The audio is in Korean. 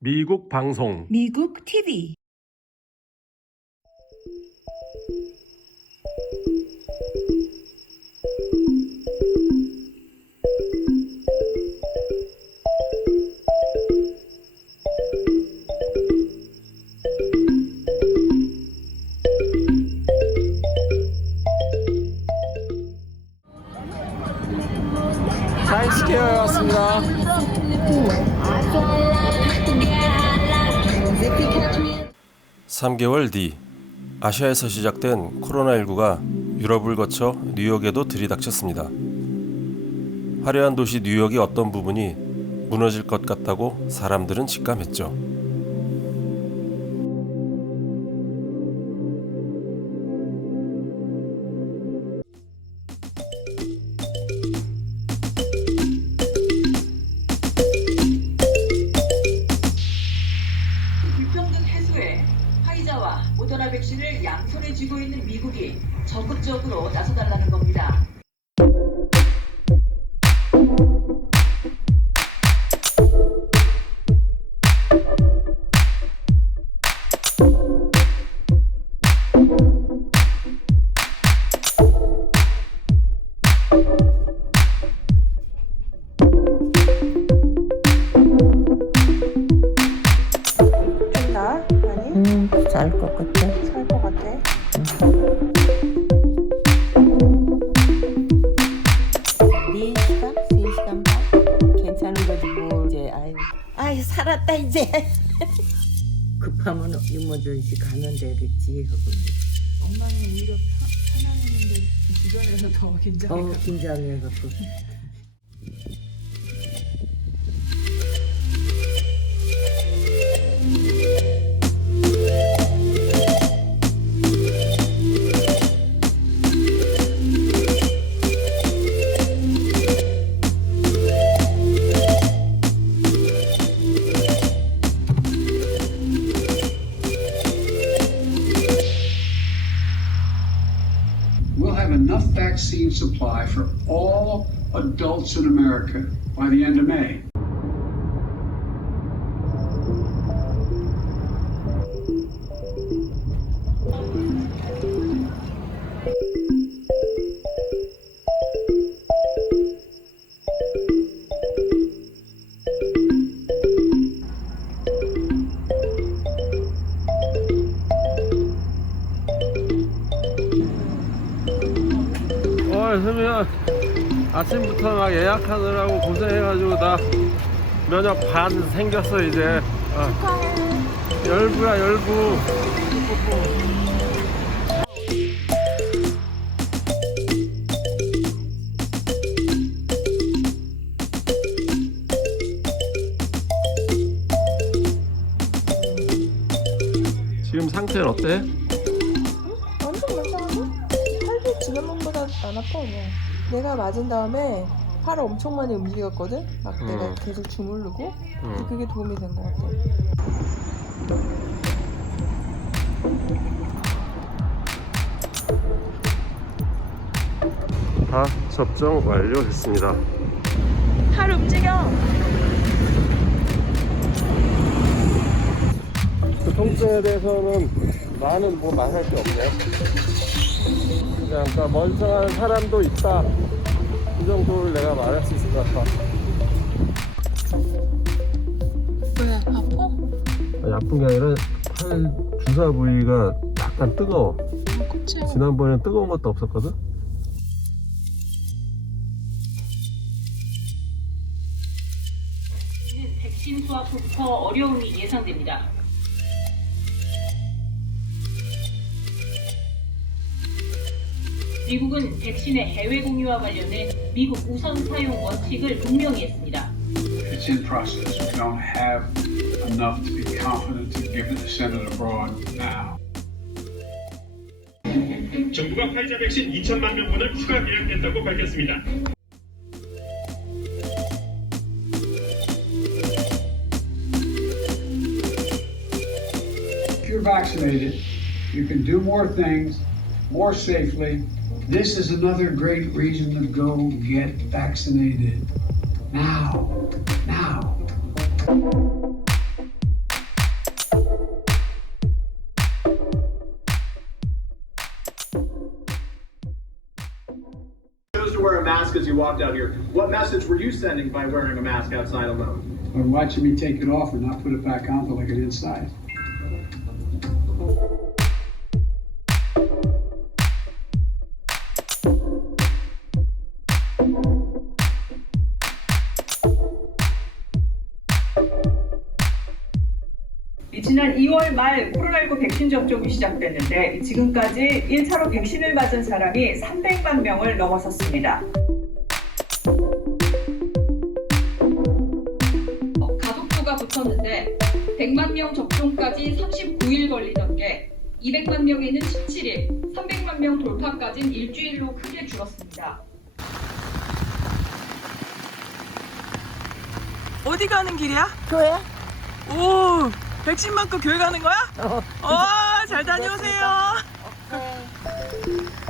미국 방송. 미국 TV 타임스퀘어에 왔습니다. 3개월 뒤 아시아에서 시작된 코로나19가 유럽을 거쳐 뉴욕에도 들이닥쳤습니다. 화려한 도시 뉴욕의 어떤 부분이 무너질 것 같다고 사람들은 직감했죠. 해소에 화이자와 모더나 백신을 양손에 쥐고 있는 미국이 적극적으로 나서달라는 겁니다. 음, 잘것 같아. 살 것 같아. 네 시간, 세 시간 반 괜찮은 거지 뭐 이제 아유, 아유 살았다 이제. 급하면 유모전시 가면 되겠지 하고 엄마는 오히려 편- 편안했는데 주변에서 더 긴장해. 더 긴장해갖고. Vaccine supply for all adults in America by the end of May. 어, 선미야 아침부터 막 예약하느라고 고생해가지고 나 면역 반 생겼어 이제. 어. 열부야 열부. 지금 상태는 어때? 안 아파 그냥. 내가 맞은 다음에 팔을 엄청 많이 움직였거든. 막 내가 음. 계속 주무르고 응. 그게 도움이 된 것 같아. 다 접종 완료됐습니다. 팔 움직여. 그 통증에 대해서는 나는 뭐 말할 게 없네. 그냥 그러니까 멀쩡한 사람도 있다. 이 정도를 내가 말할 수 있을 것 같아. 왜 아파? 아니, 아픈 게 아니라 팔 주사 부위가 약간 뜨거워. 껍질. 지난번엔 뜨거운 것도 없었거든? 백신 수확 후부터 어려움이 예상됩니다. 미국은 백신의 해외 공유와 관련해 미국 우선 사용 원칙을 분명히 했습니다. It's in process. We don't have enough to be confident to give it to send it abroad now. 정부가 화이자 백신 2천만 명분을 추가 예약했다고 밝혔습니다. If you're vaccinated, you can do more things more safely. This is another great reason to go get vaccinated. Now, now. Chose to wear a mask as you walked out here. What message were you sending by wearing a mask outside alone? Or watching me take it off and not put it back on but I get inside. 지난 2월 말 코로나19 백신 접종이 시작됐는데 지금까지 1차로 백신을 맞은 사람이 300만 명을 넘어섰습니다. 가속도가 붙었는데 100만 명 접종까지 39일 걸리던 게 200만 명에는 17일, 300만 명 돌파까지는 일주일로 크게 줄었습니다. 어디 가는 길이야? 교회? 오, 백신 맞고 교회 가는 거야? 어. 어, 잘 다녀오세요. 오케이.